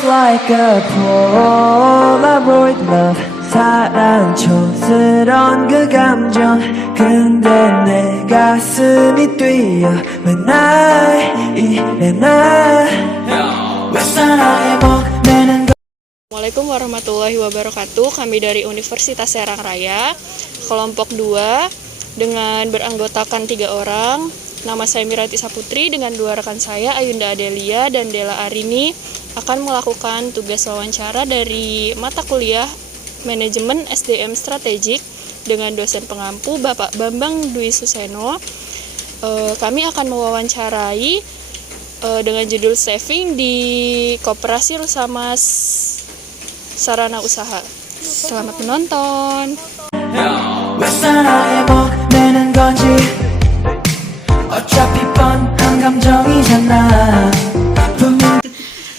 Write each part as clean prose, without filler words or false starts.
Just like a Polaroid love 사랑 촌스러운 그 감정 근데 내 가슴이 뛰어 왜 날 이래 난왜 사랑에 목매는 Assalamualaikum warahmatullahi wabarakatuh. Kami dari Universitas Serang Raya, kelompok 2, dengan beranggotakan 3 orang. Nama saya Miranti Saputri dengan 2 rekan saya, Ayunda Adelia dan Dela Arini, akan melakukan tugas wawancara dari mata kuliah Manajemen SDM Strategik dengan dosen pengampu Bapak Bambang Dwi Suseno. Kami akan mewawancarai dengan judul saving di Koperasi Rusamas Sarana Usaha. Selamat menonton. 왜 사랑에 목매는 건지 어차피 뻔한 감정이잖아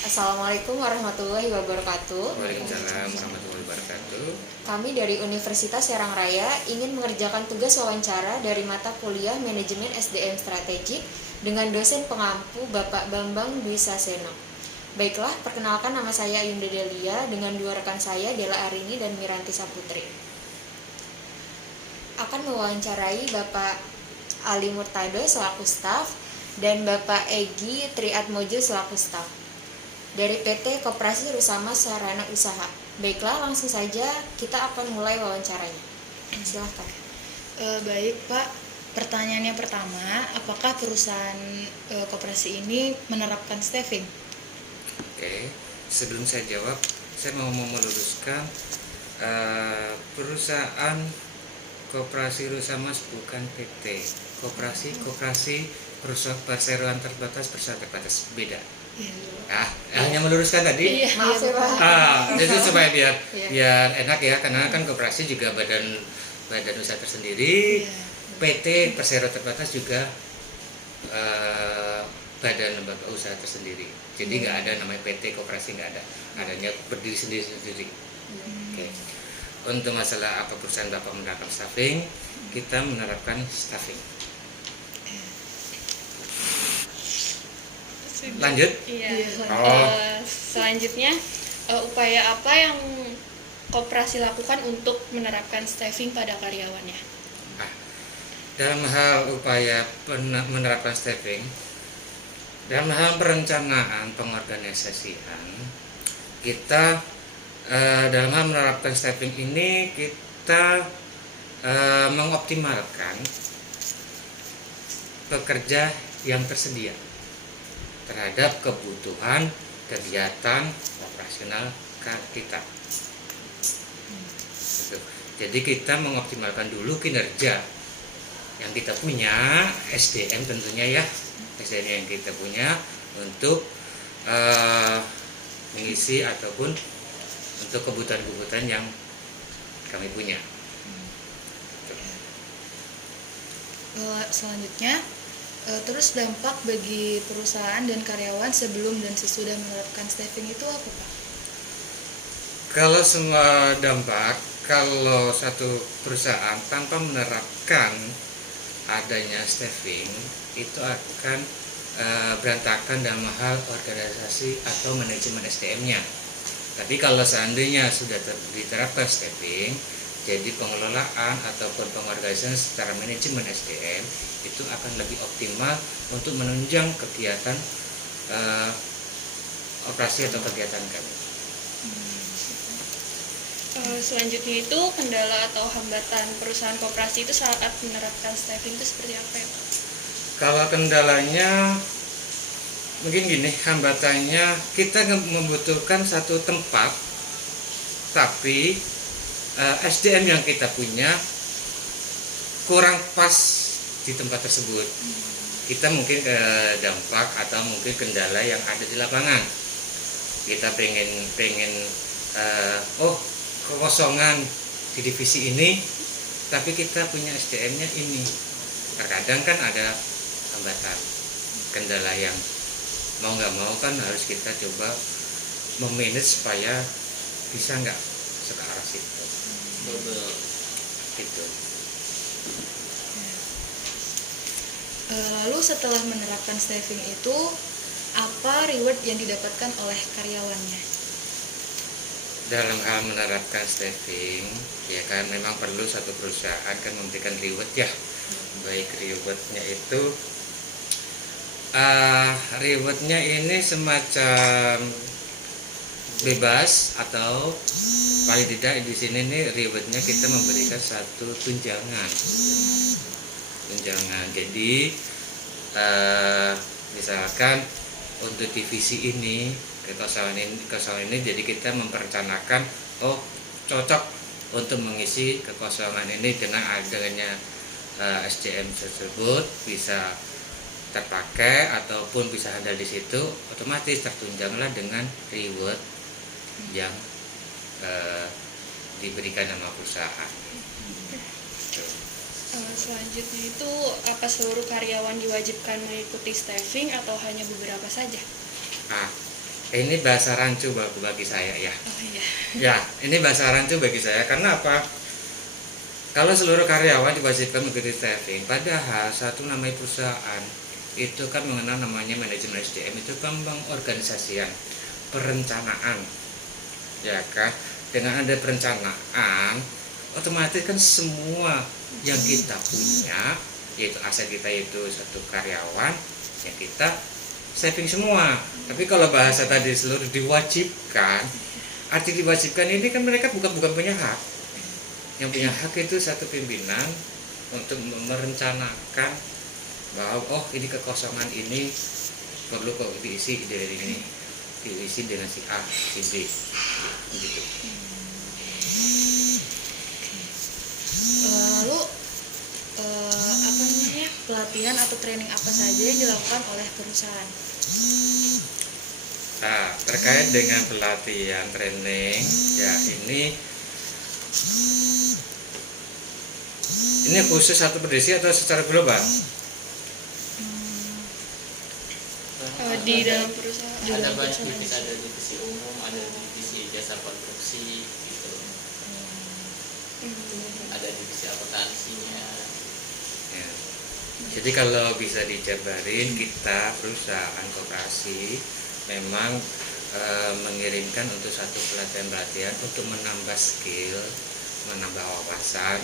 Assalamualaikum warahmatullahi wabarakatuh. Waalaikumsalam warahmatullahi wabarakatuh. Kami dari Universitas Serang Raya ingin mengerjakan tugas wawancara dari mata kuliah Manajemen SDM Strategik dengan dosen pengampu Bapak Bambang Dwi Suseno. Baiklah, perkenalkan nama saya Ayunda Delia dengan 2 rekan saya Dela Arini dan Miranti Saputri. Akan mewawancarai Bapak Ali Murtado selaku staf dan Bapak Egi Triatmojo selaku staf dari PT Koperasi Rusamas Sarana Usaha. Baiklah, langsung saja kita akan mulai wawancaranya. Silahkan. Baik Pak, pertanyaannya pertama, apakah perusahaan koperasi ini menerapkan staffing? Oke, sebelum saya jawab, saya mau meluruskan perusahaan Koperasi Rusamas bukan PT. Koperasi perseroan terbatas bersama terbatas beda. Hanya meluruskan tadi. Maaf ya Pak. Jadi supaya biar Iya. enak ya, karena kan koperasi juga badan usaha tersendiri. PT perseroan terbatas juga badan lembaga usaha tersendiri. Jadi nggak ada namanya PT koperasi, nggak ada. Adanya berdiri sendiri. Oke. Untuk masalah apa perusahaan Bapak menerapkan staffing, kita menerapkan staffing. Lanjut. Iya. Oh. Selanjutnya, upaya apa yang koperasi lakukan untuk menerapkan staffing pada karyawannya? Dalam hal upaya menerapkan staffing, dalam hal perencanaan pengorganisasian, kita dalam hal menerapkan staffing ini kita mengoptimalkan pekerja yang tersedia terhadap kebutuhan kegiatan operasional kita. Jadi kita mengoptimalkan dulu kinerja yang kita punya, SDM tentunya ya, SDM yang kita punya untuk mengisi ataupun untuk kebutuhan-kebutuhan yang kami punya. Selanjutnya, terus dampak bagi perusahaan dan karyawan sebelum dan sesudah menerapkan staffing itu apa Pak? Kalau semua dampak, kalau satu perusahaan tanpa menerapkan adanya staffing itu akan berantakan dalam hal organisasi atau manajemen SDM-nya. Tapi kalau seandainya sudah diterapkan staffing, jadi pengelolaan ataupun pengorganisasian secara manajemen SDM itu akan lebih optimal untuk menunjang kegiatan operasi atau kegiatan kami. Selanjutnya itu kendala atau hambatan perusahaan koperasi itu saat menerapkan staffing itu seperti apa ya Pak? Kalau kendalanya mungkin gini, hambatannya kita membutuhkan satu tempat, tapi SDM yang kita punya kurang pas di tempat tersebut. Kita mungkin dampak atau mungkin kendala yang ada di lapangan. Kita pengen kekosongan di divisi ini, tapi kita punya SDM-nya ini. Terkadang kan ada hambatan, kendala yang mau nggak mau kan harus kita coba memanage supaya bisa nggak ke arah situ. Gitu. Lalu setelah menerapkan staffing itu, apa reward yang didapatkan oleh karyawannya? dalam hal menerapkan staffing, ya kan memang perlu satu perusahaan kan memberikan reward ya. Baik rewardnya itu rewardnya ini semacam bebas atau paling tidak di sini nih rewardnya kita memberikan satu tunjangan. Jadi misalkan untuk divisi ini kekosongan ini jadi kita memperencanakan cocok untuk mengisi kekosongan ini dengan adanya SDM tersebut bisa terpakai ataupun bisa ada di situ, otomatis tertunjanglah dengan reward yang diberikan sama perusahaan. Selanjutnya itu apa seluruh karyawan diwajibkan mengikuti staffing atau hanya beberapa saja? Ini bahasa rancu bagi saya ya. Oh iya. Ya, ini bahasa rancu bagi saya karena apa? Kalau seluruh karyawan diwajibkan mengikuti staffing, padahal satu namanya perusahaan itu kan mengenal namanya manajemen SDM, itu kan pengorganisasian, perencanaan, ya kan? Dengan ada perencanaan, otomatis kan semua yang kita punya, yaitu aset kita itu satu karyawan, yang kita saving semua. Tapi kalau bahasa tadi seluruh diwajibkan, arti diwajibkan ini kan mereka bukan punya hak. Yang punya hak itu satu pimpinan untuk merencanakan bahwa ini kekosongan ini perlu kok diisi dari ini, diisi dengan si A, si B, gitu. Lalu apa namanya, pelatihan atau training apa saja yang dilakukan oleh perusahaan? Terkait dengan pelatihan training, ya ini khusus satu pedisi atau secara global? Di dalam perusahaan. Ada banyak divisi, ada divisi umum, ada divisi jasa konstruksi gitu, ada divisi akuntansinya. Ya. Jadi kalau bisa dijabarin, kita perusahaan koperasi memang mengirimkan untuk satu pelatihan untuk menambah skill, menambah wawasan,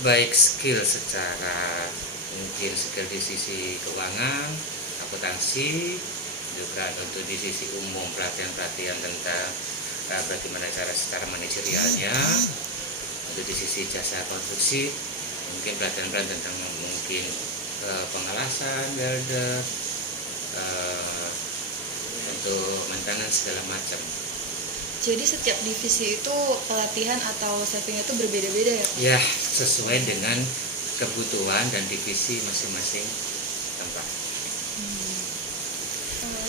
baik skill secara mungkin skill di sisi keuangan, akuntansi, juga untuk di sisi umum pelatihan tentang bagaimana cara secara manajerialnya, untuk di sisi jasa konstruksi mungkin pelatihan tentang mungkin pengelasan welder, untuk maintenance segala macam. Jadi setiap divisi itu pelatihan atau staffing itu berbeda-beda ya? Ya, sesuai dengan kebutuhan dan divisi masing-masing tempat.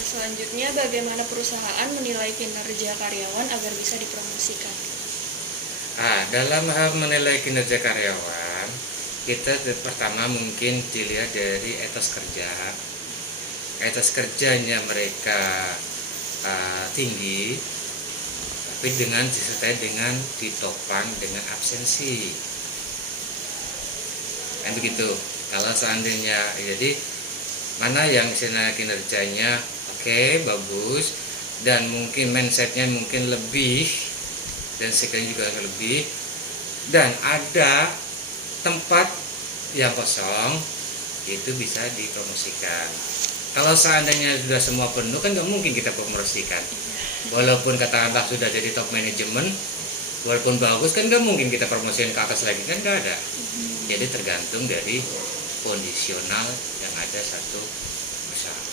Selanjutnya, bagaimana perusahaan menilai kinerja karyawan agar bisa dipromosikan? Dalam hal menilai kinerja karyawan, kita pertama mungkin dilihat dari etos kerja. Etos kerjanya mereka tinggi, tapi disertai dengan ditopang dengan absensi. Kan begitu. Kalau seandainya jadi mana yang kinerjanya oke, bagus, dan mungkin mindsetnya mungkin lebih, dan sekalian juga lebih, dan ada tempat yang kosong, itu bisa dipromosikan. Kalau seandainya sudah semua penuh kan nggak mungkin kita promosikan. Walaupun katakanlah sudah jadi top manajemen, walaupun bagus kan nggak mungkin kita promosikan ke atas lagi, kan nggak ada. Jadi tergantung dari kondisional yang ada satu perusahaan.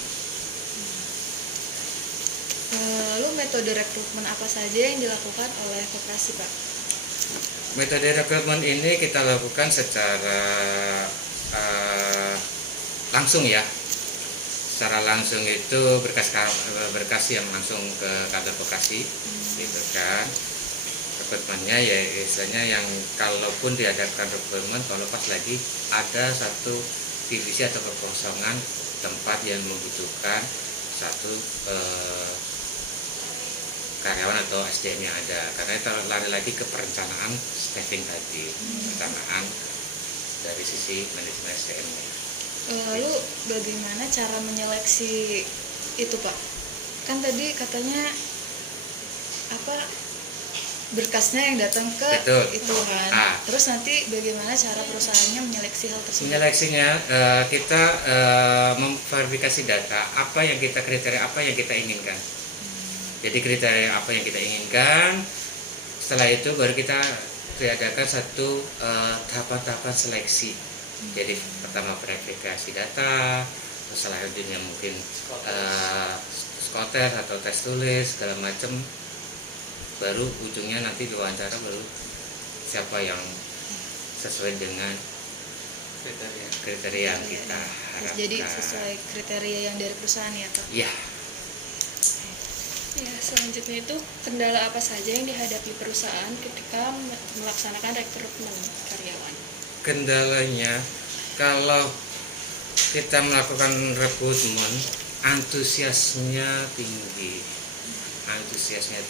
Lalu metode rekrutmen apa saja yang dilakukan oleh koperasi, Pak? Metode rekrutmen ini kita lakukan secara langsung ya. Secara langsung itu berkas yang langsung ke kantor koperasi, gitu kan. Rekrutmennya ya istilahnya yang kalaupun diadakan rekrutmen, kalau pas lagi ada satu divisi atau kekosongan tempat yang membutuhkan satu karyawan atau SDM yang ada, karena itu lari lagi ke perencanaan staffing tadi, perencanaan dari sisi manajemen SDM-nya. Lalu bagaimana cara menyeleksi itu, Pak? Kan tadi katanya berkasnya yang datang ke Betul. itu kan. Ah. Terus nanti bagaimana cara perusahaannya menyeleksi hal tersebut? Menyeleksinya kita memverifikasi data apa yang kita kriteria apa yang kita inginkan. Jadi kriteria apa yang kita inginkan, setelah itu baru kita diadakan satu tahapan-tahapan seleksi. Jadi pertama verifikasi data, selanjutnya mungkin psikotes atau tes tulis segala macam, baru ujungnya nanti diwawancara, baru siapa yang sesuai dengan kriteria yang kita harapkan. Jadi sesuai kriteria yang dari perusahaan ya Pak? Iya. Ya, selanjutnya itu kendala apa saja yang dihadapi perusahaan ketika melaksanakan rekrutmen karyawan? Kendalanya, Kalau kita melakukan rekrutmen, antusiasnya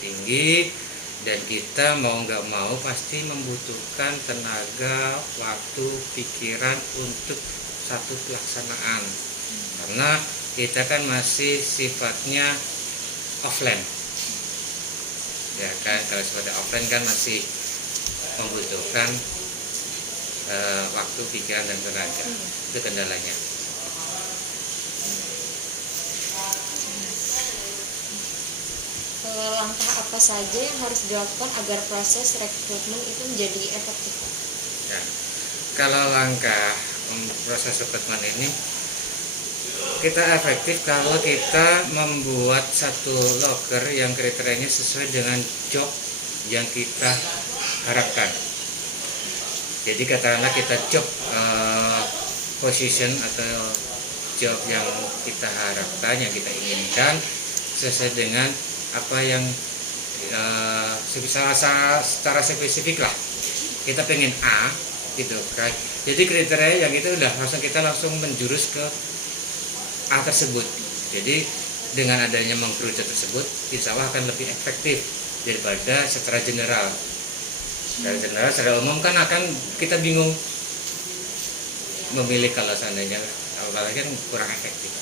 tinggi, dan kita mau nggak mau pasti membutuhkan tenaga, waktu, pikiran untuk satu pelaksanaan. Karena kita kan masih sifatnya offline, ya kan. Kalau sifatnya offline kan masih membutuhkan waktu, pikiran, dan tenaga. Itu kendalanya. Langkah apa saja yang harus dilakukan agar proses rekrutmen itu menjadi efektif? Ya. Kalau langkah proses rekrutmen ini kita efektif kalau kita membuat satu loker yang kriterianya sesuai dengan job yang kita harapkan. Jadi katakanlah kita job position atau job yang kita harapkan, yang kita inginkan sesuai dengan apa yang secara spesifik lah. Kita pengen A gitu kan. Jadi kriteria yang itu udah kita langsung menjurus ke A tersebut. Jadi dengan adanya mengkerucut tersebut, insya Allah akan lebih efektif daripada secara general. Secara umum kan akan kita bingung memilih kalau seandainya apalagi kan kurang efektif.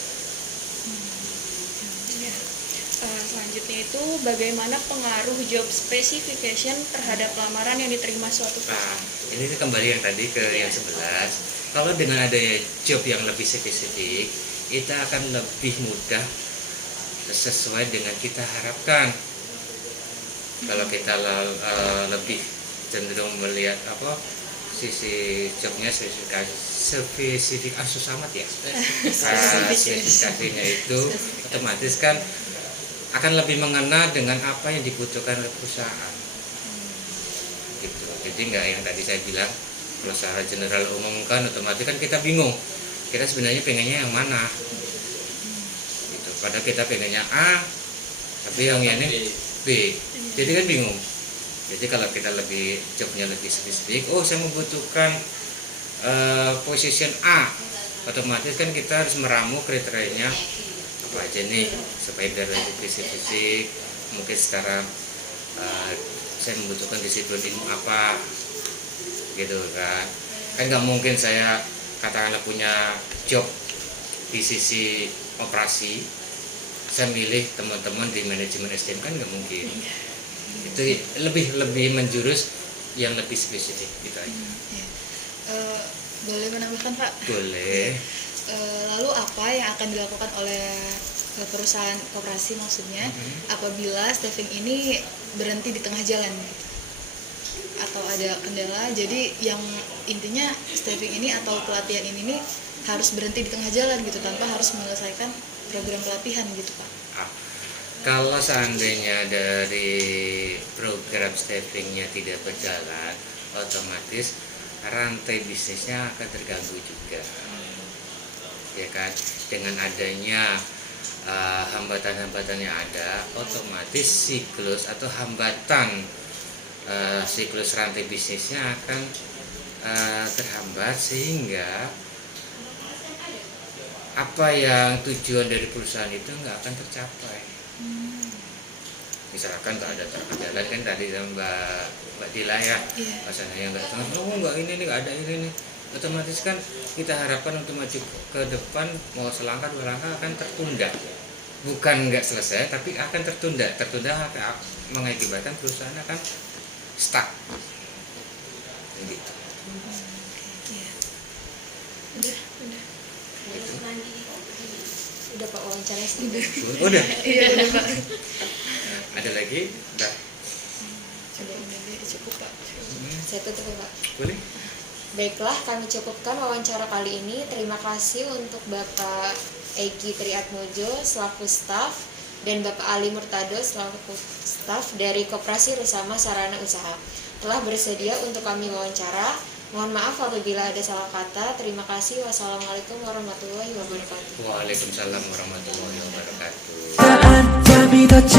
Selanjutnya itu bagaimana pengaruh job specification terhadap lamaran yang diterima suatu Nah, perusahaan? ini kembali yang tadi ke yang 11. Kalau dengan adanya job yang lebih spesifik, kita akan lebih mudah sesuai dengan kita harapkan. Kalau kita lebih cenderung melihat sisi jobnya spesifik susah amat ya. Spesifikasinya itu otomatis kan akan lebih mengena dengan apa yang dibutuhkan oleh perusahaan. Gitu. Jadi nggak yang tadi saya bilang kalau secara general umum kan otomatis kan kita bingung. Kita sebenarnya pengennya yang mana? Gitu. Padahal kita pengennya A, tapi yang ini B. Jadi kan bingung. Jadi kalau kita jobnya lebih spesifik, saya membutuhkan position A, otomatis kan kita harus meramu kriterianya apa aja nih supaya biar lebih spesifik. Mungkin secara saya membutuhkan disiplin ilmu apa, gitu kan. Kan nggak mungkin saya katakanlah punya job di sisi operasi, saya milih teman-teman di manajemen SDM, kan nggak mungkin. Itu lebih menjurus yang lebih spesifik gitu aja. Boleh menambahkan Pak? Boleh. Lalu apa yang akan dilakukan oleh perusahaan koperasi maksudnya apabila staffing ini berhenti di tengah jalan gitu? Atau ada kendala, jadi yang intinya staffing ini atau pelatihan ini harus berhenti di tengah jalan gitu tanpa harus menyelesaikan program pelatihan gitu Pak? Kalau seandainya dari program staffingnya tidak berjalan, otomatis rantai bisnisnya akan terganggu juga, ya kan. Dengan adanya hambatan-hambatan yang ada, otomatis siklus atau hambatan siklus rantai bisnisnya akan terhambat, sehingga apa yang tujuan dari perusahaan itu nggak akan tercapai. Misalkan nggak ada terjalan kan tadi Mbak Dila ya, pasalnya yang nggak nggak ini nih, nggak ada ini nih, otomatis kan kita harapkan untuk maju ke depan mau selangkah dua langkah akan tertunda, bukan nggak selesai tapi akan tertunda akan mengakibatkan perusahaan akan stuck gitu. Udah Pak wawancara sedikit. Udah. Iya, udah Pak. Ada lagi? Udah. Udah cukup Pak. Saya tutup ya Pak. Boleh? Baiklah, kami cukupkan wawancara kali ini. Terima kasih untuk Bapak Egi Triatmojo selaku staf dan Bapak Ali Murtado selaku staf dari Koperasi Rusama Sarana Usaha telah bersedia untuk kami wawancara. Mohon maaf apabila ada salah kata. Terima kasih. Wassalamualaikum warahmatullahi wabarakatuh. Waalaikumsalam warahmatullahi wabarakatuh. 안 믿었지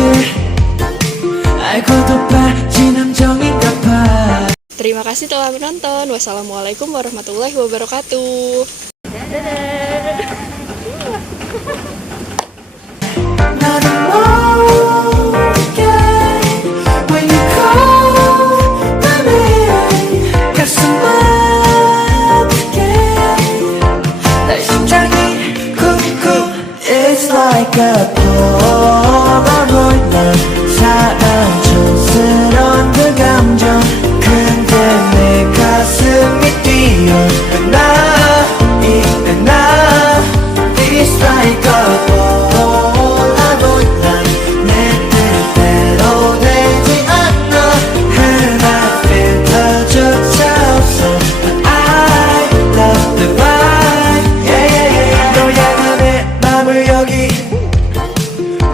알고도 빠진 함정인가 봐 Terima kasih telah menonton. Wassalamualaikum warahmatullahi wabarakatuh. 나는 모르게 When you call my name 가슴 아프게 내 심장이 쿵쿵 It's like a